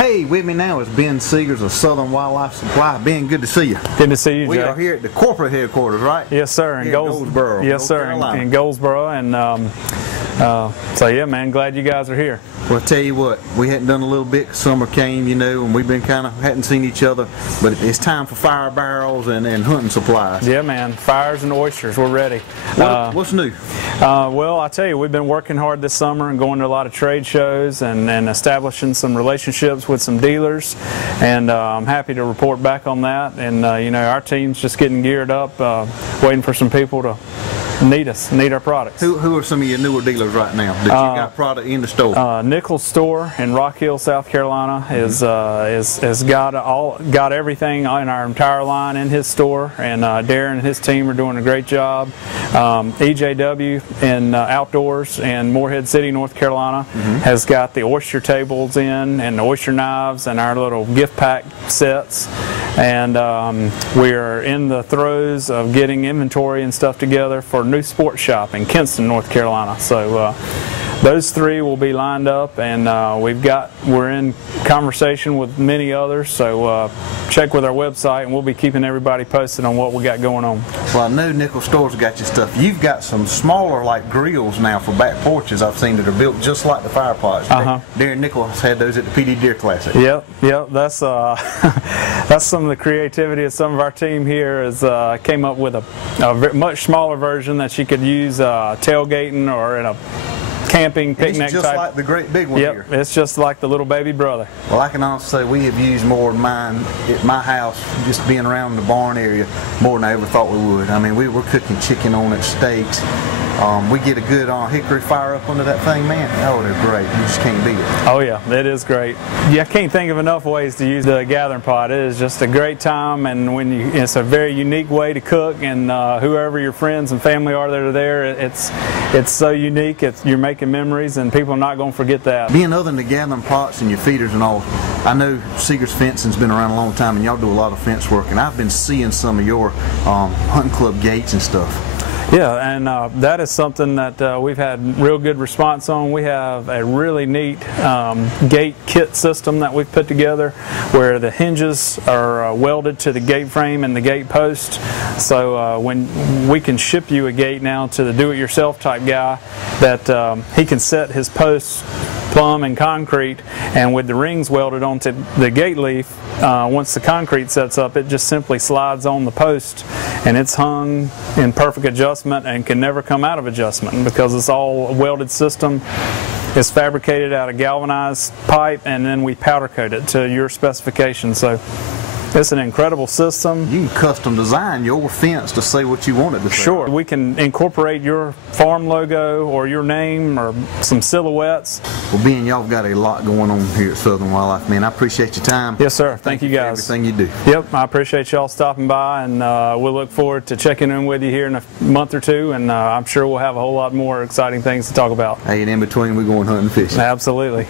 Hey, with me now is Ben Seegers of Southern Wildlife Supply. Ben, good to see you. Good to see you, Jay. We are here at the corporate headquarters, right? Yes, sir. In Goldsboro. Yes, sir. In Goldsboro, and so yeah, man, glad you guys are here. Well, I tell you what, we hadn't done a little bit. Summer came, you know, and we've been hadn't seen each other. But it's time for fire barrels and hunting supplies. Yeah, man, fires and oysters. We're ready. What's new? Well, I tell you, we've been working hard this summer and going to a lot of trade shows and establishing some relationships with some dealers. And I'm happy to report back on that. And you know, our team's just getting geared up, waiting for some people to need our products. Who are some of your newer dealers right now that you got product in the store? Nichols Store in Rock Hill, South Carolina has got everything in our entire line in his store, and Darren and his team are doing a great job. EJW in Outdoors in Morehead City, North Carolina has got the oyster tables in and the oyster knives and our little gift pack sets, and we are in the throes of getting inventory and stuff together for New Sport Shop in Kinston, North Carolina. So those three will be lined up, and we're in conversation with many others, so check with our website and we'll be keeping everybody posted on what we got going on. Well, I know Nichols Store's got your stuff. You've got some smaller like grills now for back porches I've seen that are built just like the fire pots. Darren Nichols had those at the PD Deer Classic. Yep, that's that's some of the creativity of some of our team here. Is came up with a much smaller version that you could use tailgating or in a camping picnic it's just type. Like the great big one here. It's just like the little baby brother. Well, I can honestly say we have used more of mine at my house, just being around the barn area, more than I ever thought we would. I mean, we were cooking chicken on it, steaks. We get a good hickory fire up under that thing, man. Oh, they're great. You just can't beat it. Oh yeah, it is great. Yeah, I can't think of enough ways to use the gathering pot. It is just a great time, and it's a very unique way to cook. And whoever your friends and family are that are there, it's so unique. You're making memories, and people are not going to forget that. Being other than the gathering pots and your feeders and all, I know Seegers Fencing's been around a long time, and y'all do a lot of fence work. And I've been seeing some of your hunting club gates and stuff. Yeah, and that is something that we've had real good response on. We have a really neat gate kit system that we've put together where the hinges are welded to the gate frame and the gate post. So when we can ship you a gate now to the do-it-yourself type guy, that he can set his posts plumb and concrete, and with the rings welded onto the gate leaf, once the concrete sets up, it just simply slides on the post, and it's hung in perfect adjustment and can never come out of adjustment because it's all a welded system. It's fabricated out of galvanized pipe, and then we powder coat it to your specifications. So it's an incredible system. You can custom design your fence to say what you want it to say. Sure. We can incorporate your farm logo or your name or some silhouettes. Well, Ben, y'all got a lot going on here at Southern Wildlife, man. I appreciate your time. Yes, sir. Thank you guys. For everything you do. Yep, I appreciate y'all stopping by, and we'll look forward to checking in with you here in a month or two, and I'm sure we'll have a whole lot more exciting things to talk about. Hey, and in between, we're going hunting and fishing. Absolutely.